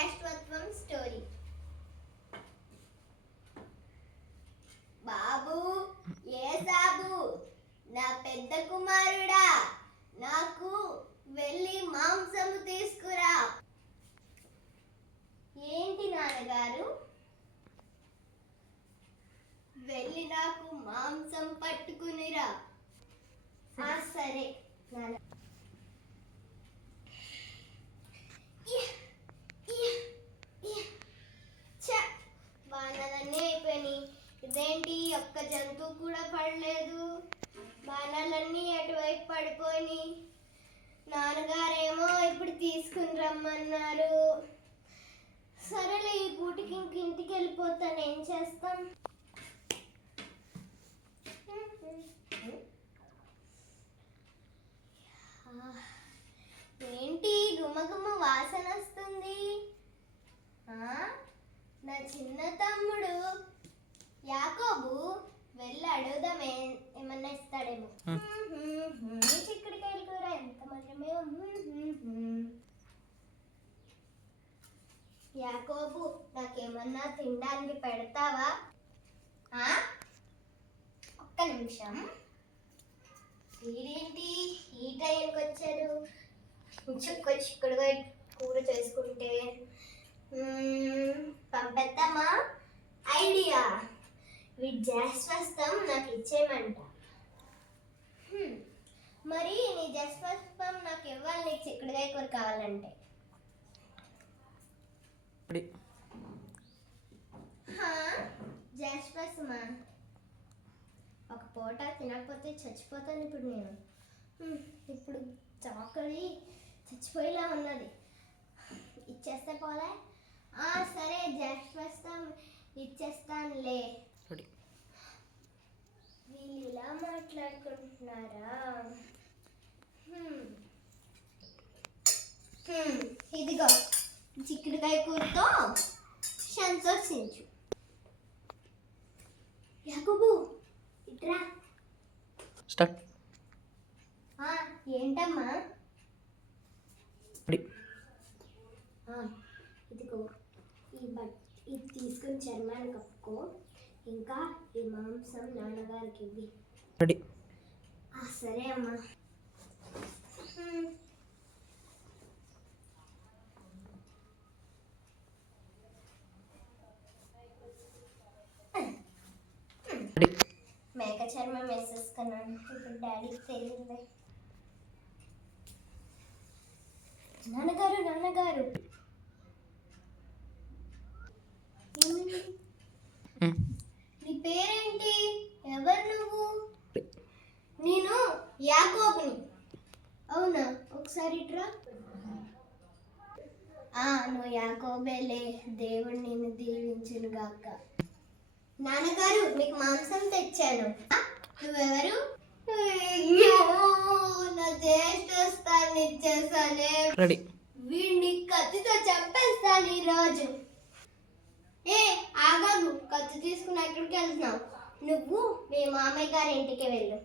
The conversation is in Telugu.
జ్యేష్ఠత్వం స్టోరీ. బాబు ఏ సాబు, నా పెద్ద కుమారుడా, నాకు వెళ్ళి మాంసము తీసుకురా. ఏంటి నాన్నగారు? వెళ్ళి నాకు మాంసం పట్టుకునిరా. సరే నాన్న. బాణాలన్నీ అయిపోయినాయి. ఇదేంటి, ఒక్క జంతువు కూడా పడలేదు. బాణాలన్నీ అటువైపు పడిపోయినాయి. నాన్నగారేమో ఇప్పుడు తీసుకుని రమ్మన్నారు. సరేలే, ఈ పూటకి ఇంటికి వెళ్ళిపోతాను. ఏం చేస్తాం? ఏంటి గుమగుమ వాసన వస్తుంది? నా చిన్న తమ్ముడు యాకోబు, వెళ్ళి అడుగుదాం, ఏమన్నా ఇస్తాడేమో. చిక్కుడుకాయల కూర ఎంత మాత్రమే. యాకోబు, నాకేమన్నా తినడానికి పెడతావా? ఒక్క నిమిషం. వీడేంటి ఈ టైంకి వచ్చారు? చిక్కుడుకాయ కూర చేసుకుంటే పంపెద్దామా? ఐడియా. వీడి జాస్వస్తం నాకు ఇచ్చేయమంట. మరి నీ జాస్వస్తం నాకు ఇవ్వాలి, నీకు చిక్కుడుకాయ కూర కావాలంటే. జాస్వస్మా, ఒక పూట తినకపోతే చచ్చిపోతాను ఇప్పుడు నేను. ఇప్పుడు చాకలి చచ్చిపోయేలా ఉన్నది. ఇచ్చేస్తే పోలే? సరే, జాస్వస్తం ఇచ్చేస్తానులే. వీళ్ళు ఇలా మాట్లాడుకుంటున్నారా? ఇదిగో చిక్కుడుకాయ కూరతో సంతోషించు. యాకోబు, ఇట్రా. స్టార్ట్. ఏంటమ్మా? ఇదిగో ఇది తీసుకుని చర్మాన్ని కప్పుకో. ఇంకా ఈ మాంసం నాన్నగారికి ఇవ్వి. సరే అమ్మా. మేక చర్మం వేసేసుకున్నాను. ఇప్పుడు డాడీకి తెలియదు. నాన్నగారు నీ పేరేంటి? ఎవరు నువ్వు? నేను యాకోబుని. అవునా? ఒకసారి ఇట్రా. నువ్వు యాకోబేలే. దేవుడు నిన్ను దీవించును గాక. నాన్నగారు, మీకు మాంసం తెచ్చాను. నువ్వెవరు? నా జ్యేష్ఠస్థాన్ని ఇచ్చేసానే. వీడిని కత్తితో చంపేస్తాను ఈ రోజు. ఆగాగు, కత్తి తీసుకుని ఎక్కడికి వెళ్తున్నావు? నువ్వు మీ మామయ్య గారి ఇంటికి వెళ్ళు.